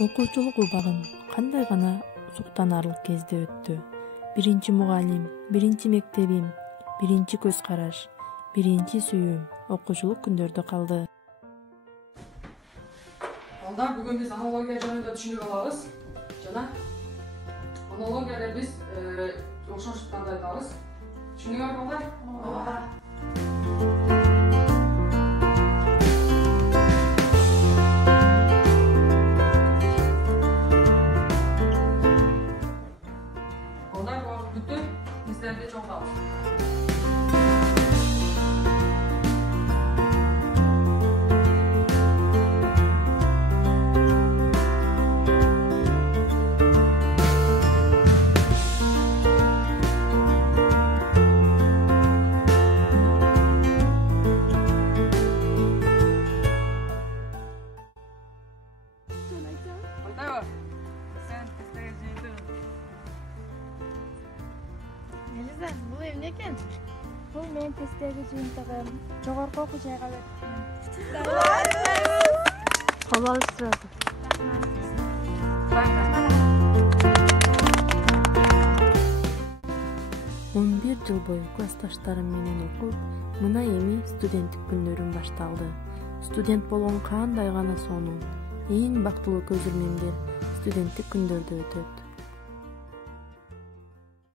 Окуучулук убагым кандай гана суктанарлык кезде өттү. Биринчи мугалим, биринчи мектебим, биринчи көз караш, биринчи сүйүүм окуучулук күндөрдө калды. Балдар, бүгүн биз аналогия жөнүндө түшүнүп алабыз. Жана аналогияда биз окшоштуктарды айтабыз. Түшүндүңөр балдар? Ооба. Балдар, уақыт бүтті. Сіздерді çoğaltабыз. Элиза, бул эмне экен? Бул менин тесттеги жыйынтыгым. Жогорку окуу жайга бериптирмин. Кабыл алышсыз. 11 жыл бою классташтарым менен окуп, мына эми студенттик күндөрүм башталды. Студент болгон кандай гана сонун, эң бактылуу көзүрмемдер студенттик күндөрдө өтөт.